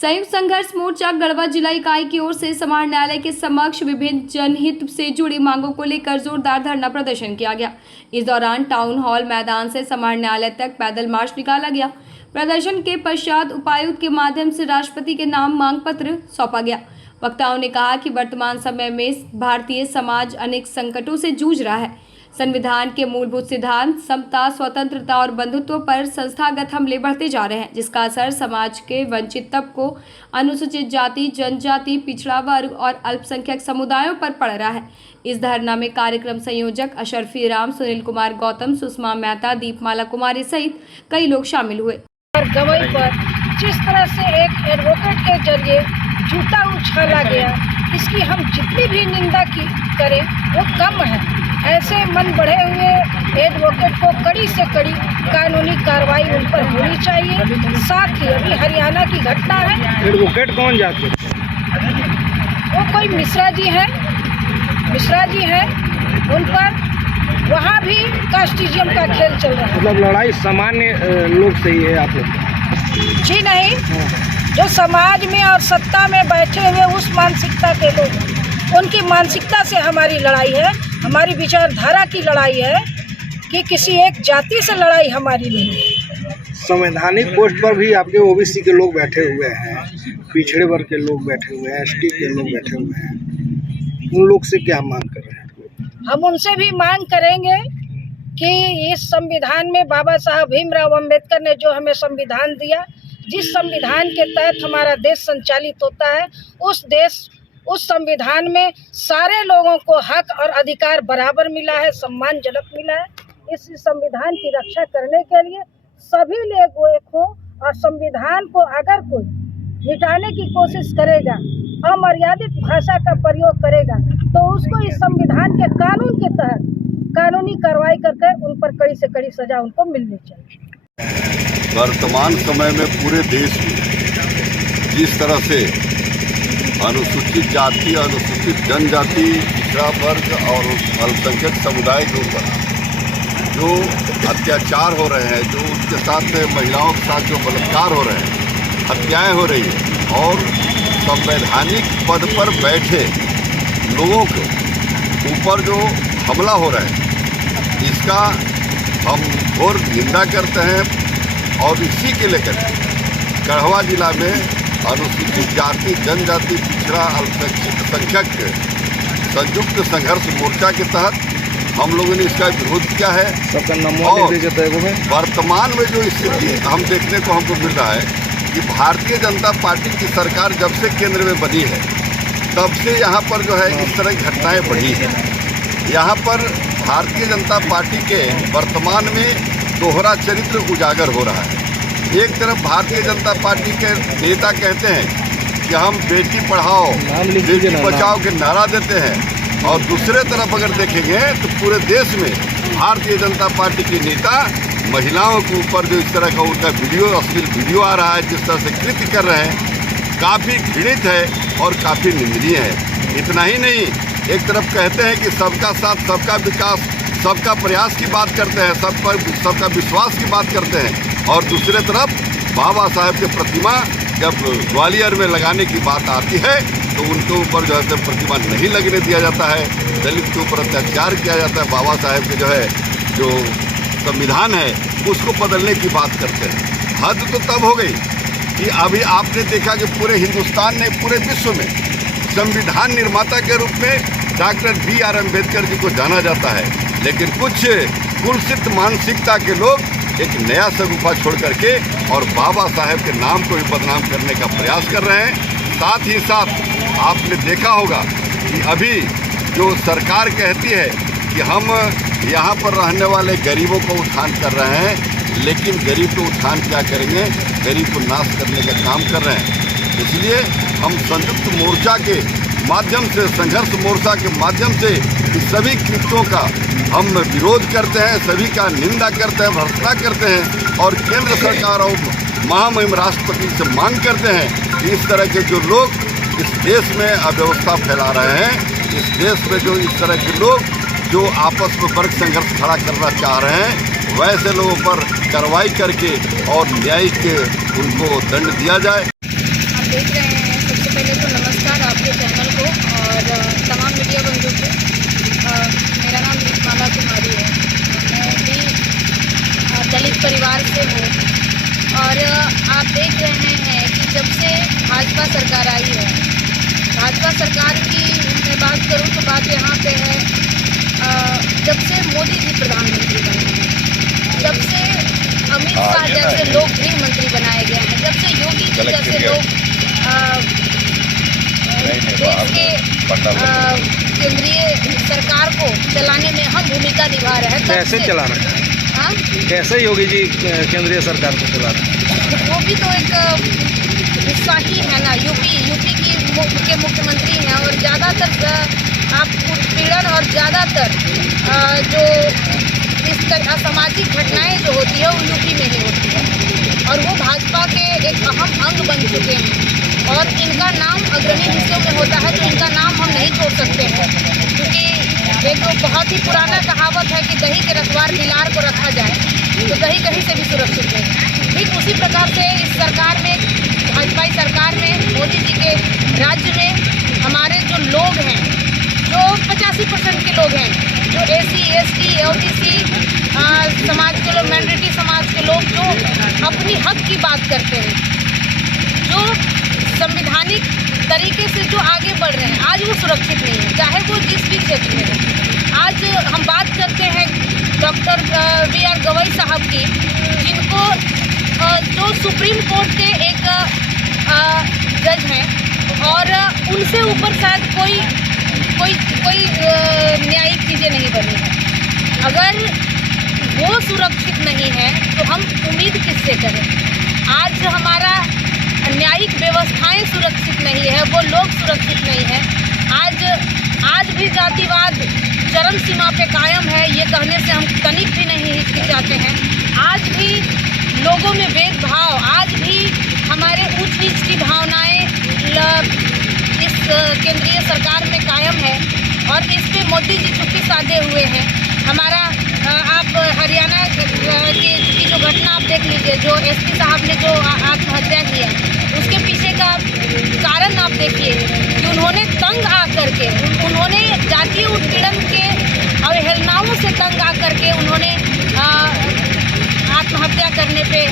संयुक्त संघर्ष मोर्चा गढ़वा जिला इकाई की ओर से समाहरण न्यायालय के समक्ष विभिन्न जनहित से जुड़ी मांगों को लेकर जोरदार धरना प्रदर्शन किया गया। इस दौरान टाउन हॉल मैदान से समाहरण न्यायालय तक पैदल मार्च निकाला गया। प्रदर्शन के पश्चात उपायुक्त के माध्यम से राष्ट्रपति के नाम मांग पत्र सौंपा गया। वक्ताओं ने कहा कि वर्तमान समय में भारतीय समाज अनेक संकटों से जूझ रहा है। संविधान के मूलभूत सिद्धांत समता, स्वतंत्रता और बंधुत्व पर संस्थागत हमले बढ़ते जा रहे हैं, जिसका असर समाज के वंचित तबकों, अनुसूचित जाति, जनजाति, पिछड़ा वर्ग और अल्पसंख्यक समुदायों पर पड़ रहा है। इस धरना में कार्यक्रम संयोजक अशरफी राम, सुनील कुमार गौतम, सुषमा मेहता, दीपमाला कुमारी सहित कई लोग शामिल हुए। गवाही पर जिस तरह से एक एडवोकेट के जरिए जूता उछाला गया, इसकी हम जितनी भी निंदा करें वो कम है। ऐसे मन बढ़े हुए एडवोकेट को कड़ी से कड़ी कानूनी कार्रवाई उन पर होनी चाहिए। साथ ही अभी हरियाणा की घटना है। एडवोकेट कौन जाते? वो कोई मिश्रा जी हैं, उन पर वहाँ भी कास्टिज्म का खेल चल रहा है। मतलब लड़ाई सामान्य लोग से ही है आप लोग? जी नहीं, जो समाज में और सत्ता में बैठे हुए उस मानसिकता के लोग, उनकी मानसिकता से हमारी लड़ाई है। हमारी विचारधारा की लड़ाई है कि किसी एक जाति से लड़ाई हमारी नहीं है। संवैधानिक पोस्ट पर भी आपके ओबीसी के लोग बैठे हुए हैं, पिछड़े वर्ग के लोग बैठे हुए हैं, एसटी के लोग बैठे हुए हैं। उन लोग से क्या मांग कर रहे हैं? हम उनसे भी मांग करेंगे कि इस संविधान में बाबा साहब भीमराव अंबेडकर ने जो हमें संविधान दिया, जिस संविधान के तहत हमारा देश संचालित होता है, उस संविधान में सारे लोगों को हक और अधिकार बराबर मिला है, सम्मानजनक मिला है। इस संविधान की रक्षा करने के लिए सभी लोग एक हो, और संविधान को अगर कोई मिटाने की कोशिश करेगा, अमर्यादित भाषा का प्रयोग करेगा, तो उसको इस संविधान के कानून के तहत कानूनी कार्रवाई करके उन पर कड़ी से कड़ी सजा उनको मिलनी चाहिए। वर्तमान समय में पूरे देश में जिस तरह से अनुसूचित जाति, अनुसूचित जनजाति, पिछड़ा वर्ग और अल्पसंख्यक समुदाय के ऊपर जो अत्याचार हो रहे हैं, जो उसके साथ महिलाओं के साथ जो बलात्कार हो रहे हैं, हत्याएं हो रही हैं, और संवैधानिक पद पर बैठे लोगों के ऊपर जो हमला हो रहा है, इसका हम घोर निंदा करते हैं। और इसी के लेकर गढ़वा जिला में अनुसूचित जाति, जनजाति, पिछड़ा, अल्पसंख्यक संयुक्त संघर्ष मोर्चा के तहत हम लोगों ने इसका विरोध किया है। और वर्तमान में जो स्थिति हम देखने को हमको मिल रहा है कि भारतीय जनता पार्टी की सरकार जब से केंद्र में बनी है, तब से यहाँ पर जो है इस तरह की घटनाएं बढ़ी हैं। यहाँ पर भारतीय जनता पार्टी के वर्तमान में दोहरा चरित्र उजागर हो रहा है। एक तरफ भारतीय जनता पार्टी के नेता कहते हैं कि हम बेटी पढ़ाओ, बेटी बचाओ के नारा देते हैं, और दूसरे तरफ अगर देखेंगे तो पूरे देश में भारतीय जनता पार्टी के नेता महिलाओं के ऊपर जो इस तरह का उनका वीडियो, अश्लील वीडियो आ रहा है, जिस तरह से कृत्य कर रहे हैं, काफ़ी घृणित है और काफ़ी निंदनीय है। इतना ही नहीं, एक तरफ कहते हैं कि सबका साथ, सबका विकास, सबका प्रयास की बात करते हैं, सबका विश्वास की बात करते हैं, और दूसरे तरफ बाबा साहब के प्रतिमा जब ग्वालियर में लगाने की बात आती है तो उनके ऊपर जो है प्रतिमा नहीं लगने दिया जाता है, दलित के ऊपर अत्याचार किया जाता है, बाबा साहब के जो संविधान है उसको बदलने की बात करते हैं। हद तो तब हो गई कि अभी आपने देखा कि पूरे हिंदुस्तान ने, पूरे विश्व में संविधान निर्माता के रूप में डॉक्टर B.R. अम्बेडकर जी को जाना जाता है, लेकिन कुछ कुलसित मानसिकता के लोग एक नया सगुफा छोड़ करके और बाबा साहब के नाम को भी बदनाम करने का प्रयास कर रहे हैं। साथ ही साथ आपने देखा होगा कि अभी जो सरकार कहती है कि हम यहाँ पर रहने वाले गरीबों को उत्थान कर रहे हैं, लेकिन गरीब को उत्थान क्या करेंगे, गरीब को नाश करने का काम कर रहे हैं। इसलिए हम संयुक्त मोर्चा के माध्यम से, संघर्ष मोर्चा के माध्यम से इस सभी कृत्यों का हम विरोध करते हैं, सभी का निंदा करते हैं, भर्त्सना करते हैं, और केंद्र सरकार और महामहिम राष्ट्रपति से मांग करते हैं कि इस तरह के जो लोग इस देश में अव्यवस्था फैला रहे हैं, इस देश में जो इस तरह के लोग जो आपस में वर्ग संघर्ष खड़ा करना चाह रहे हैं, वैसे लोगों पर कार्रवाई करके और न्यायिक उनको दंड दिया जाए। देख रहे हैं, सबसे पहले तो नमस्कार आपके चैनल को और तमाम मीडिया बंधु को। मेरा नाम दीपमाला कुमारी है। मैं भी दलित परिवार से हूँ और आप देख रहे हैं कि जब से भाजपा सरकार आई है, भाजपा सरकार की मैं बात करूँ तो बात यहाँ पे है, जब से मोदी जी प्रधानमंत्री बने हैं, जब से अमित शाह जैसे लोग गृह मंत्री बनाए गए हैं, जब से योगी जी जैसे लोग देश के केंद्रीय सरकार को चलाने में अहम भूमिका निभा रहे हैं। कैसे चला रहे हैं? हाँ, कैसे योगी जी केंद्रीय सरकार को चला रहे हैं? वो भी तो एक हिस्सा ही है ना। यूपी के मुख्यमंत्री हैं और ज़्यादातर आप उत्पीड़न और ज़्यादातर जो इस तरह असामाजिक घटनाएं जो होती है वो यूपी में ही होती है और वो भाजपा के एक अहम अंग बन चुके हैं और इनका नाम अग्रणी हिस्सों में होता है तो इनका नाम हम नहीं छोड़ सकते हैं, क्योंकि एक तो बहुत ही पुराना कहावत है कि दही के रखवार बिलार को रखा जाए तो दही कहीं से भी सुरक्षित नहीं। ठीक उसी प्रकार से इस सरकार में, भाजपाई सरकार में, मोदी जी के राज्य में हमारे जो लोग हैं, जो 85% के लोग हैं, जो SC, ST, OBC समाज के लोग, माइनॉरिटी समाज के लोग जो अपनी हक की बात करते हैं, जो संवैधानिक तरीके से जो आगे बढ़ रहे हैं, आज वो सुरक्षित नहीं है, चाहे वो जिस भी क्षेत्र में हो। आज हम बात करते हैं डॉक्टर BR गवई साहब की, जिनको जो सुप्रीम कोर्ट के एक जज हैं और उनसे ऊपर शायद कोई न्यायिक चीज़ें नहीं बनी हैं। अगर वो सुरक्षित नहीं है तो हम उम्मीद किससे करें? आज हमारा न्यायिक व्यवस्थाएं सुरक्षित नहीं है, वो लोग सुरक्षित नहीं है। आज भी जातिवाद चरम सीमा पे कायम है, ये कहने से हम तनिक भी नहीं हिचकिचाते हैं। आज भी लोगों में भेदभाव, आज भी हमारे ऊंच नीच की भावनाएं इस केंद्रीय सरकार में कायम है और इस पे मोदी जी चुप्पी साधे हुए हैं। हमारा आप हरियाणा की जो घटना आप देख लीजिए, जो SP साहब ने जो आत्महत्या की है, उसके पीछे का कारण आप देखिए कि उन्होंने तंग आकर के, उन्होंने जातीय उत्पीड़न के अवहेलनाओं से तंग आकर के उन्होंने आत्महत्या करने पे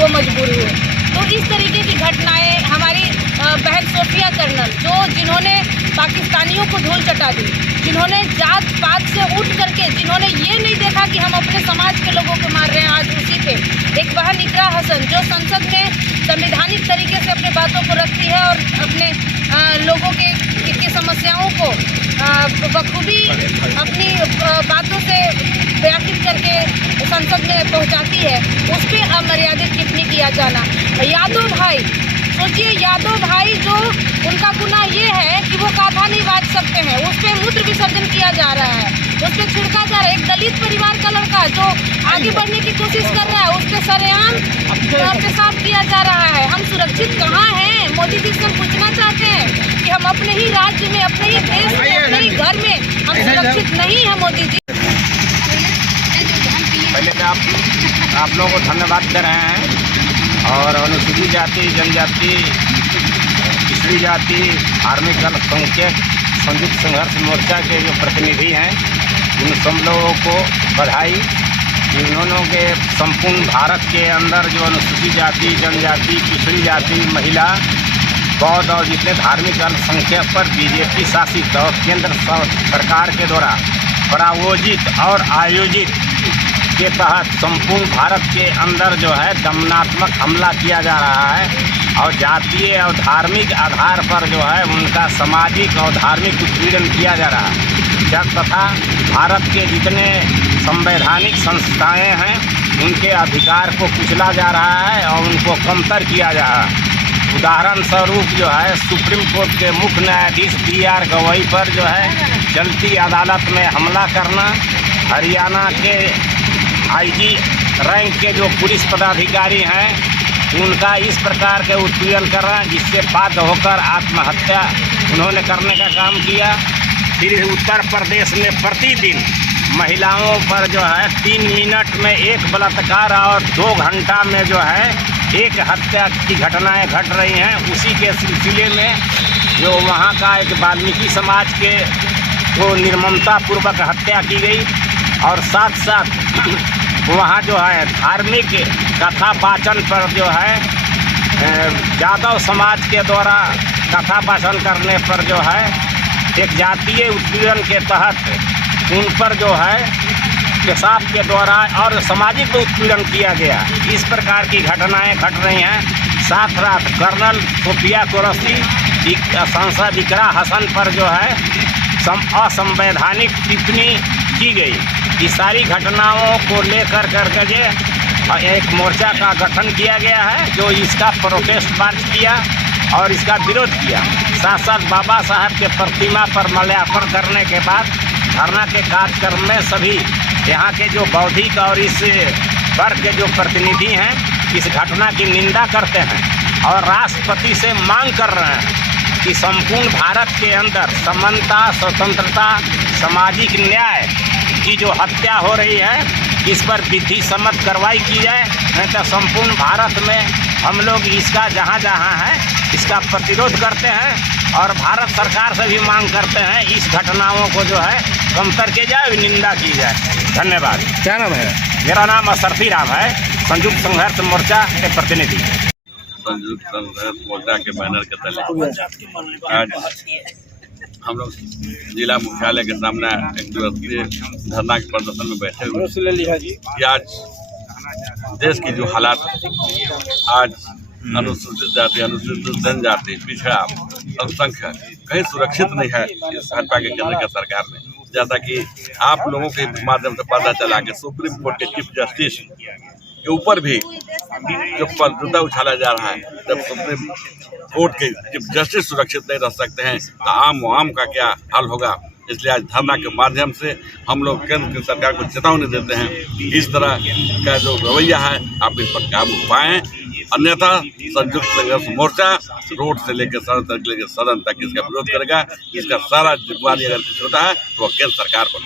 वो मजबूर हुए। तो इस तरीके की घटनाएं हमारी बहन सोफिया कर्नल, जिन्होंने पाकिस्तानियों को धूल चटा दी, जिन्होंने जात पात से उठ करके, जिन्होंने ये नहीं देखा कि हम अपने समाज के लोगों को मार रहे हैं, आज उसी पे एक बहन इकरा हसन जो संसद में संवैधानिक तरीके से अपने बातों को रखती है और अपने लोगों के समस्याओं को बखूबी अपनी बातों से व्याख्यात करके संसद में पहुंचाती है, उस पर अमर्यादित टिप्पणी किया जाना। यादव भाई, सोचिए, यादव भाई जो उनका गुनाह ये है कि वो काथा नहीं बांट सकते हैं, उस पर मूत्र विसर्जन किया जा रहा है, उस पर छिड़का जा रहा है। एक दलित परिवार का लड़का जो आगे बढ़ने की कोशिश कर रहा है, उस पर सरेआम पेशाब किया जा रहा है। हम सुरक्षित कहाँ हैं? मोदी जी से हम पूछना चाहते हैं कि हम अपने ही राज्य में, अपने ही देश में, अपने ही घर में हम सुरक्षित नहीं हैं। मोदी जी, पहले तो आप लोगों को धन्यवाद दे रहे हैं और अनुसूचित जाति, जनजाति, पिछड़ी जाति, धार्मिक अल्पसंख्यक संयुक्त संघर्ष मोर्चा के जो प्रतिनिधि हैं, उन सब लोगों को बधाई कि उन्होंने के संपूर्ण भारत के अंदर जो अनुसूचित जाति, जनजाति, पिछड़ी जाति, महिला, बौद्ध और जितने धार्मिक अल्पसंख्यक पर BJP शासित और केंद्र सरकार के द्वारा प्रायोजित और आयोजित के तहत संपूर्ण भारत के अंदर जो है दमनात्मक हमला किया जा रहा है और जातीय और धार्मिक आधार पर जो है उनका सामाजिक और धार्मिक उत्पीड़न किया जा रहा है। तथा भारत के जितने संवैधानिक संस्थाएं हैं उनके अधिकार को कुचला जा रहा है और उनको कमतर किया जा रहा है। उदाहरण स्वरूप जो है सुप्रीम कोर्ट के मुख्य न्यायाधीश BR गवई पर जो है चलती अदालत में हमला करना, हरियाणा के IG रैंक के जो पुलिस पदाधिकारी हैं उनका इस प्रकार के उत्पीड़न करना, जिससे बाध्य होकर आत्महत्या उन्होंने करने का काम किया। फिर उत्तर प्रदेश में प्रतिदिन महिलाओं पर जो है 3 मिनट में एक बलात्कार और 2 घंटा में जो है एक हत्या की घटनाएं घट रही हैं। उसी के सिलसिले में जो वहाँ का एक वाल्मीकि समाज के को निर्ममता पूर्वक हत्या की गई और साथ साथ वहाँ जो है धार्मिक कथा वाचन पर जो है यादव समाज के द्वारा कथा वाचन करने पर जो है एक जातीय उत्पीड़न के तहत उन पर जो है पेशाब के द्वारा और सामाजिक उत्पीड़न किया गया। इस प्रकार की घटनाएं घट रही हैं। साथ साथ कर्नल सोफिया कुरैशी सांसद इकरा हसन पर जो है असंवैधानिक टिप्पणी की गई। ये सारी घटनाओं को लेकर करके एक मोर्चा का गठन किया गया है जो इसका प्रोटेस्ट मार्च किया और इसका विरोध किया। साथ साथ बाबा साहब के प्रतिमा पर माल्यार्पण करने के बाद धरना के कार्यक्रम में सभी यहाँ के जो बौद्धिक और इस वर्ग के जो प्रतिनिधि हैं इस घटना की निंदा करते हैं और राष्ट्रपति से मांग कर रहे हैं कि संपूर्ण भारत के अंदर समानता, स्वतंत्रता, सामाजिक न्याय की जो हत्या हो रही है इस पर विधि सम्मत कार्रवाई की जाए, नहीं तो संपूर्ण भारत में हम लोग इसका जहाँ जहाँ है इसका प्रतिरोध करते हैं और भारत सरकार से भी मांग करते हैं इस घटनाओं को जो है कम करके जाए, निंदा की जाए। धन्यवाद। क्या नाम है? मेरा नाम असरफी राम है, संयुक्त संघर्ष मोर्चा के प्रतिनिधि। संयुक्त संघर्ष मोर्चा के बैनर के तले आज हम लोग जिला मुख्यालय के सामने एक दिवसीय धरना के प्रदर्शन में बैठे हुए कि आज देश की जो हालात आज अनुसूचित जाति, अनुसूचित जनजाति, पिछड़ा, अल्पसंख्यक कहीं सुरक्षित नहीं है इस भाजपा के केंद्र की सरकार में। जैसा कि आप लोगों के माध्यम से पता चला कि सुप्रीम कोर्ट के चीफ जस्टिस के ऊपर भी जो पर्दा उछाला जा रहा है, जब सुप्रीम कोर्ट के चीफ जस्टिस सुरक्षित नहीं रह सकते हैं तो आम का क्या हाल होगा। इसलिए आज धरना के माध्यम से हम लोग केंद्र की सरकार को चेतावनी देते हैं इस तरह का जो रवैया है आप इस पर काबू पाएं, अन्यथा संयुक्त संघर्ष मोर्चा रोड से लेकर सड़क तक लेकर सदन तक इसका विरोध करेगा। इसका सारा जिम्मेवारी अगर कुछ होता है तो केंद्र सरकार पर।